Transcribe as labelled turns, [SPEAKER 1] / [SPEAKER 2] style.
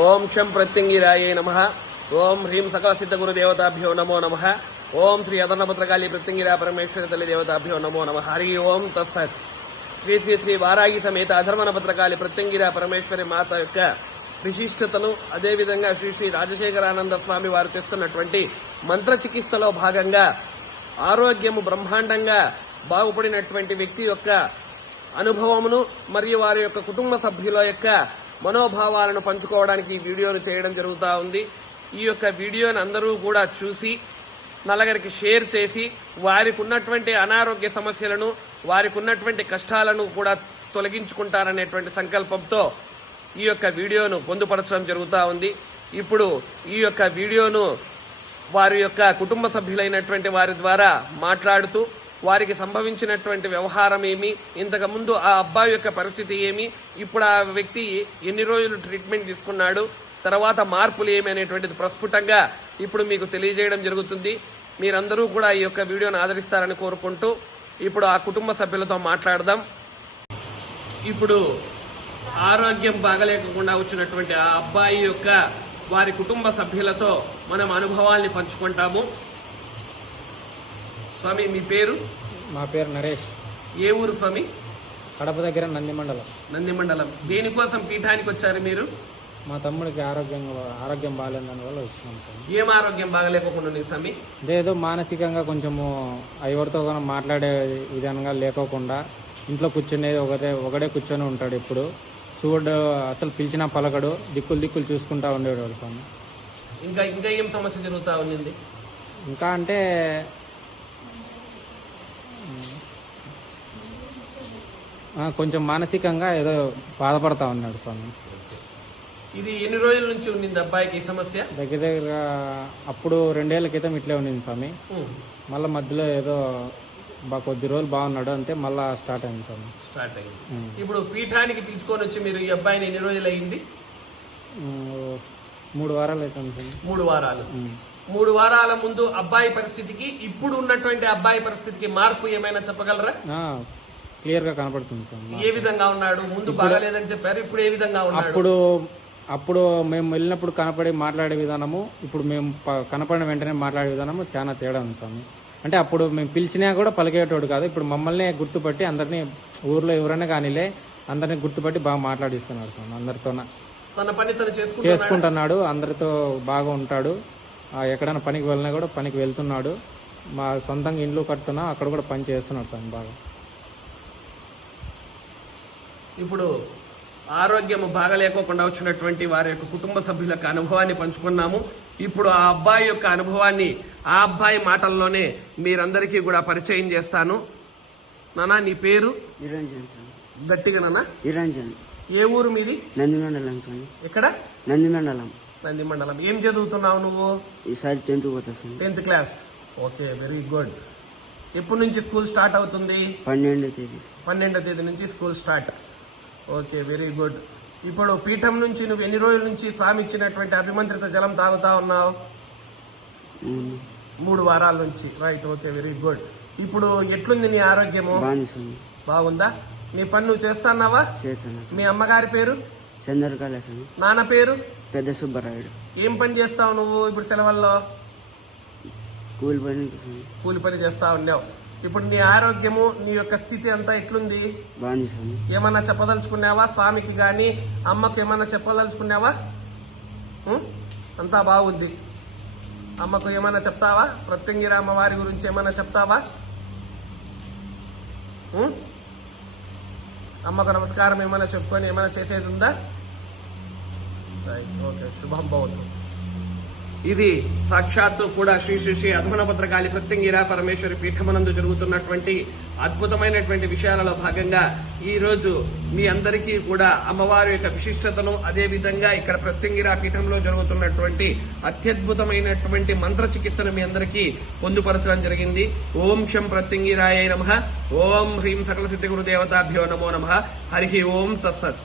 [SPEAKER 1] ఓం క్షం ప్రత్యంగిరాయే నమ. ఓం హ్రీం సకల సిద్ధ గురు దేవతాభ్యో నమో నమ. ఓం శ్రీ అదనభద్రకాళి ప్రత్యంగిరా పరమేశ్వర తల్లి దేవతాభ్యో నమో నమ. హరి ఓం తత్సత్. శ్రీ శ్రీ శ్రీ వారాగి సమేత అధర్మణ భద్రకాళి ప్రత్యంగిరా పరమేశ్వరి మాత యొక్క విశిష్టతను అదేవిధంగా శ్రీ శ్రీ రాజశేఖరానంద స్వామి వారు తెస్తున్నటువంటి మంత్ర చికిత్సలో భాగంగా ఆరోగ్యము బ్రహ్మాండంగా బాగుపడినటువంటి వ్యక్తి యొక్క అనుభవమును మరియు వారి యొక్క కుటుంబ సభ్యుల యొక్క మనోభావాలను పంచుకోవడానికి ఈ వీడియోను చేయడం జరుగుతూ ఉంది. ఈ యొక్క వీడియోని అందరూ కూడా చూసి నలగరికి షేర్ చేసి వారికి ఉన్నటువంటి అనారోగ్య సమస్యలను వారికి ఉన్నటువంటి కష్టాలను కూడా తొలగించుకుంటారనేటువంటి సంకల్పంతో ఈ యొక్క వీడియోను పొందుపరచడం జరుగుతూ ఉంది. ఇప్పుడు ఈ యొక్క వీడియోను వారి యొక్క కుటుంబ సభ్యులైనటువంటి వారి ద్వారా మాట్లాడుతూ వారికి సంభవించినటువంటి వ్యవహారం ఏమి? ఇంతకు ముందు ఆ అబ్బాయి యొక్క పరిస్థితి ఏమి? ఇప్పుడు ఆ వ్యక్తి ఎన్ని రోజులు ట్రీట్మెంట్ తీసుకున్నాడు? తర్వాత మార్పులు ఏమి అనేటువంటిది ప్రస్ఫుటంగా ఇప్పుడు మీకు తెలియజేయడం జరుగుతుంది. మీరందరూ కూడా ఈ యొక్క వీడియోను ఆదరిస్తారని కోరుకుంటూ ఇప్పుడు ఆ కుటుంబ సభ్యులతో మాట్లాడదాం. ఇప్పుడు ఆరోగ్యం బాగలేకుండా వచ్చినటువంటి ఆ అబ్బాయి యొక్క వారి కుటుంబ సభ్యులతో మనం అనుభవాల్ని పంచుకుంటాము. స్వామి మీ పేరు?
[SPEAKER 2] మా పేరు నరేష్.
[SPEAKER 1] ఏ ఊరు స్వామి?
[SPEAKER 2] కడప దగ్గర నంది మండలం.
[SPEAKER 1] నంది మండలం. దేనికోసం పీఠానికి వచ్చారు మీరు?
[SPEAKER 2] మా తమ్ముడికి ఆరోగ్యం ఆరోగ్యం బాగాలేదని వల్ల వచ్చినాం సార్.
[SPEAKER 1] ఏం ఆరోగ్యం బాగలేకుండా ఉంది స్వామి?
[SPEAKER 2] అదేదో మానసికంగా కొంచెము ఎవరితో కూడా మాట్లాడే విధంగా లేకోకుండా ఇంట్లో కూర్చునేది ఒకటే ఒకడే కూర్చొని ఉంటాడు ఇప్పుడు. చూడు అసలు పిలిచినా పలకడు దిక్కులు దిక్కులు చూసుకుంటా ఉండేవాడు స్వామి.
[SPEAKER 1] ఇంకా ఇంకా ఏం సమస్య జరుగుతా ఉంది
[SPEAKER 2] ఇంకా అంటే కొంచెం మానసికంగా ఏదో బాధపడతా ఉన్నాడు స్వామి.
[SPEAKER 1] ఇది ఎన్ని రోజుల నుంచి ఉండింది అబ్బాయికి ఈ సమస్య?
[SPEAKER 2] దగ్గర దగ్గర అప్పుడు రెండేళ్ళ క్రితం ఇట్లే ఉండింది స్వామి. మళ్ళీ మధ్యలో ఏదో బా కొద్ది రోజులు బాగున్నాడు అంతే మళ్ళా స్టార్ట్ అయింది స్వామి.
[SPEAKER 1] స్టార్ట్ అయింది. ఇప్పుడు పీఠానికి తీసుకొని వచ్చి మీరు ఈ అబ్బాయిని ఎన్ని రోజులు అయింది
[SPEAKER 2] మూడు వారాలు అవుతుంది స్వామి.
[SPEAKER 1] మూడు వారాలు. మూడు వారాల ముందు అబ్బాయి పరిస్థితికి ఇప్పుడు ఉన్నటువంటి అబ్బాయి పరిస్థితికి మార్పు ఏమైనా చెప్పగలరా?
[SPEAKER 2] క్లియర్గా కనపడుతుంది స్వామి
[SPEAKER 1] ఏ విధంగా ఉన్నాడు? ముందు బాగాలేదని చెప్పారు ఇప్పుడు ఏ విధంగా ఉన్నాడు?
[SPEAKER 2] అప్పుడు అప్పుడు మేము వెళ్ళినప్పుడు కనపడి మాట్లాడే విధానము ఇప్పుడు మేము కనపడిన వెంటనే మాట్లాడే విధానము చాలా తేడా ఉంది స్వామి అంటే అప్పుడు మేము పిలిచినా కూడా పలికేటోడు కాదు. ఇప్పుడు మమ్మల్ని గుర్తుపట్టి అందరినీ ఊర్లో ఎవరైనా కానీలే అందరినీ గుర్తుపట్టి బాగా మాట్లాడిస్తున్నాడు స్వామి అందరితోన.
[SPEAKER 1] తన పని తను చేసుకుంటున్నాడు?
[SPEAKER 2] అందరితో బాగా ఉంటాడు. ఎక్కడైనా పనికి వెళ్ళినా కూడా పనికి వెళ్తున్నాడు. మా సొంతంగా ఇండ్లు కట్టున్నా అక్కడ కూడా పని చేస్తున్నాడు స్వామి బాగా.
[SPEAKER 1] ఇప్పుడు ఆరోగ్యం బాగలేకోకుండా వచ్చినటువంటి వారి యొక్క కుటుంబ సభ్యుల యొక్క అనుభవాన్ని పంచుకున్నాము. ఇప్పుడు ఆ అబ్బాయి యొక్క అనుభవాన్ని ఆ అబ్బాయి మాటల్లోనే మీరందరికీ కూడా పరిచయం చేస్తాను. నానా నీ పేరు? గట్టిగా నాన్న
[SPEAKER 3] నిరంజన్.
[SPEAKER 1] ఏ ఊరు మీది?
[SPEAKER 3] నంది మండలం స్వామి.
[SPEAKER 1] ఎక్కడ?
[SPEAKER 3] నంది మండలం
[SPEAKER 1] నంది మండలం ఏం చదువుతున్నావు నువ్వు?
[SPEAKER 3] ఈసారి tenth
[SPEAKER 1] tenth class. Okay very good. ఎప్పటి నుంచి స్కూల్ స్టార్ట్ అవుతుంది?
[SPEAKER 3] పన్నెండో తేదీ.
[SPEAKER 1] పన్నెండో తేదీ నుంచి school start. Okay very good. ఇప్పుడు పీఠం నుంచి నువ్వు ఎన్ని రోజుల నుంచి స్వామి ఇచ్చినటువంటి అభిమంత్రిత జలం తాగుతా ఉన్నావు? మూడు. వారాల నుంచి. Right okay very good. ఇప్పుడు ఎట్లుంది నీ ఆరోగ్యము?
[SPEAKER 3] బాగుంది.
[SPEAKER 1] నీ పని నువ్వు చేస్తాన్నావా? మీ అమ్మగారి పేరు?
[SPEAKER 3] చంద్రకళ
[SPEAKER 1] నాన్న పేరు?
[SPEAKER 3] పెద్ద సుబ్బరాయుడు.
[SPEAKER 1] ఏం పని చేస్తావు నువ్వు ఇప్పుడు సెలవుల్లో?
[SPEAKER 3] కూలి పని
[SPEAKER 1] కూలి పని చేస్తా ఉన్నావు. ఇప్పుడు నీ ఆరోగ్యము నీ యొక్క స్థితి అంతా ఎట్లుంది?
[SPEAKER 3] బాగుంది
[SPEAKER 1] ఏమన్నా చెప్పదలుచుకున్నావా? స్వామికి గాని అమ్మకి ఏమన్నా చెప్పదలుచుకున్నావా? అంతా బాగుంది. అమ్మకు ఏమన్నా చెప్తావా? ప్రత్యంగిర అమ్మవారి గురించి ఏమన్నా చెప్తావా? అమ్మకు నమస్కారం ఏమైనా చెప్పుకొని ఏమైనా చేసేది ఉందా? ఓకే శుభం భవతు. ఇది సాక్షాత్తు కూడా శ్రీ శ్రీ శ్రీ అధుమన భద్రకాళి పరమేశ్వరి పీఠమనందు జరుగుతున్నటువంటి అద్భుతమైనటువంటి విషయాలలో భాగంగా ఈ రోజు మీ అందరికీ కూడా అమ్మవారి యొక్క విశిష్టతను అదేవిధంగా ఇక్కడ ప్రత్యంగిరా పీఠంలో జరుగుతున్నటువంటి అత్యద్భుతమైనటువంటి మంత్ర చికిత్సను మీ అందరికీ పొందుపరచడం జరిగింది. ఓం శం ప్రత్యంగిరాయ నమ. ఓం హ్రీం సకల సిద్ధి గురు దేవతాభ్యో నమో నమ. హరి ఓం తత్సత్.